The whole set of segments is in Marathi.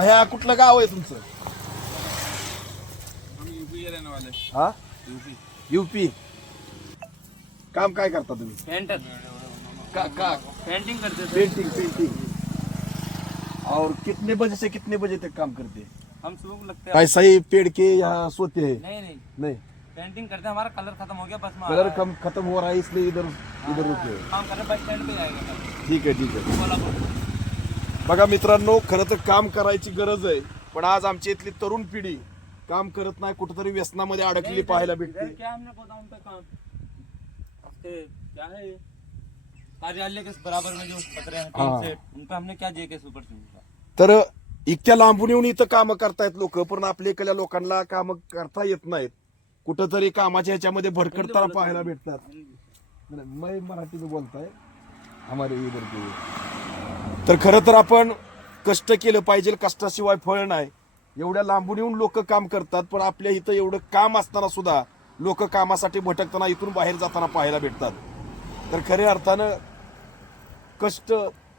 भया कुठलं गाव आहे तुमचं? हा? युपी काम काय करता तुम्ही? पेंटर का का? पेंटिंग करते थे पेंटिंग पेंटिंग और कितने बजे से कितने बजे तक काम करते? हैं हम सुबह को लगते हैं। काय सही पेड़ के यहाँ सोते हैं? नहीं नहीं। नहीं? पेंटिंग करते हैं हमारा कलर खत्म हो गया बस में आ कलर रहा है। कम खत्म हो रहा है इसलिए इधर इधर रुके। हैं. काम कर रहे बस स्टैंड पे जाएगा। कल। ठीक आहे ठीक आहे कोल्हापुर बघा मित्रांनो खरं तर काम करायची गरज आहे पण आज आमची इथली तरुण पिढी काम करत नाही कुठेतरी व्यसनामध्ये अडकलेली पाहायला भेटते. क्या हमने काम. ते क्या है ये? कार्यालय के बराबर में जो पत्र हैं हाँ। टीन से उन पे हमने क्या जेके सुपर का तर इतक्या लांबून येऊन इथं कामं करतायत लोक पण आपल्या इकडल्या लोकांना काम करता येत नाहीत. कुठंतरी कामाच्या ह्याच्यामध्ये भरकडताना पाहायला भेटतात. मैं मराठी में बोलता है हमारे इधर के तर खरं तर आपण कष्ट केलं पाहिजे कष्टाशिवाय फळ नाही. एवढ्या लांबून येऊन लोक काम करतात पण आपल्या इथं एवढं काम असताना सुद्धा लोक कामासाठी भटकताना इथून बाहेर जाताना पाहायला भेटतात. तर खऱ्या अर्थानं कष्ट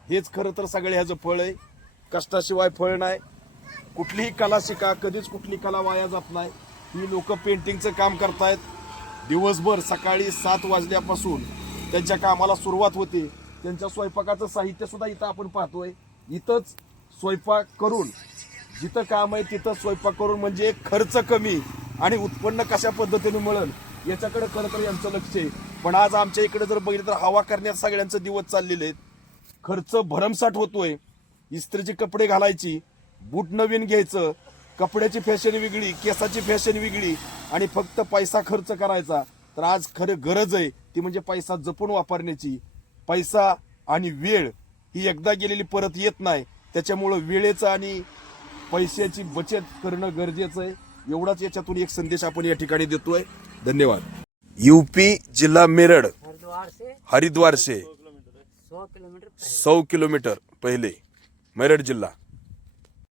हेच खरं तर सगळे ह्याचं फळ आहे. कष्टाशिवाय फळ नाही. कुठलीही कला शिका कधीच कुठली कला वाया जात नाही. ही लोक पेंटिंगचं काम करतायत. दिवसभर सकाळी सात वाजल्यापासून त्यांच्या कामाला सुरुवात होते. त्यांच्या स्वयंपाकाचं साहित्य सुद्धा इथं आपण पाहतोय. इथंच स्वयंपाक करून जिथं काम आहे तिथं स्वयंपाक करून म्हणजे खर्च कमी आणि उत्पन्न कशा पद्धतीने मिळेल याच्याकडे खरं तर यांचं लक्ष आहे. पण आज आमच्या इकडे जर बघितलं तर हवा करण्यात सगळ्यांचं दिवस चाललेले आहेत. खर्च भरमसाठ होतोय. इस्त्रीचे कपडे घालायची बूट नवीन घ्यायचं कपड्याची फॅशन वेगळी केसाची फॅशन वेगळी आणि फक्त पैसा खर्च करायचा. तर आज खरं गरज आहे ती म्हणजे पैसा जपून वापरण्याची. पैसा आणि वेळ ही एकदा गेलेली परत येत नाही. त्याच्यामुळं वेळेचं आणि पैशाची बचत करणं गरजेचं आहे. एवढाच याच्यातून एक संदेश आपण या ठिकाणी देतोय. धन्यवाद. यूपी जिल्हा मेरठ हरिद्वार से हरिद्वार से सौ किलोमीटर सौ किलोमीटर पहले. मेरठ जिला